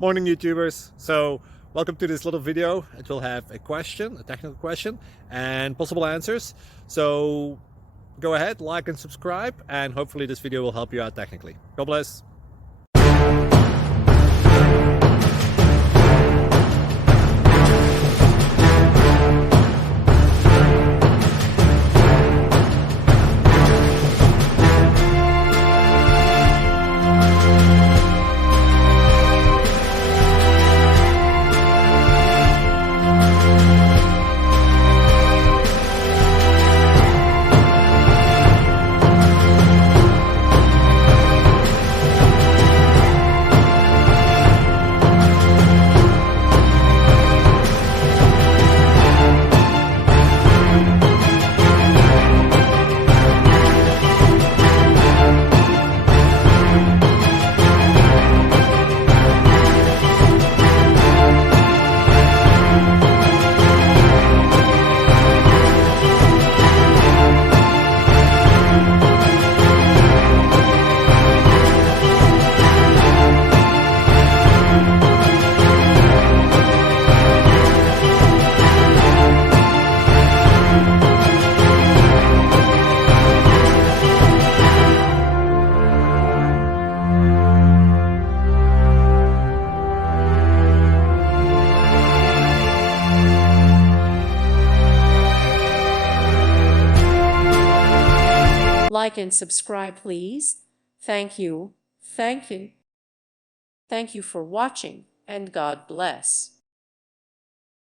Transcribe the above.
Morning YouTubers. So welcome to this little video. It will have a question, a technical question, and possible answers. So go ahead, like and subscribe, and hopefully this video will help you out technically. God bless. Like and subscribe, please. Thank you. Thank you. Thank you for watching, and God bless.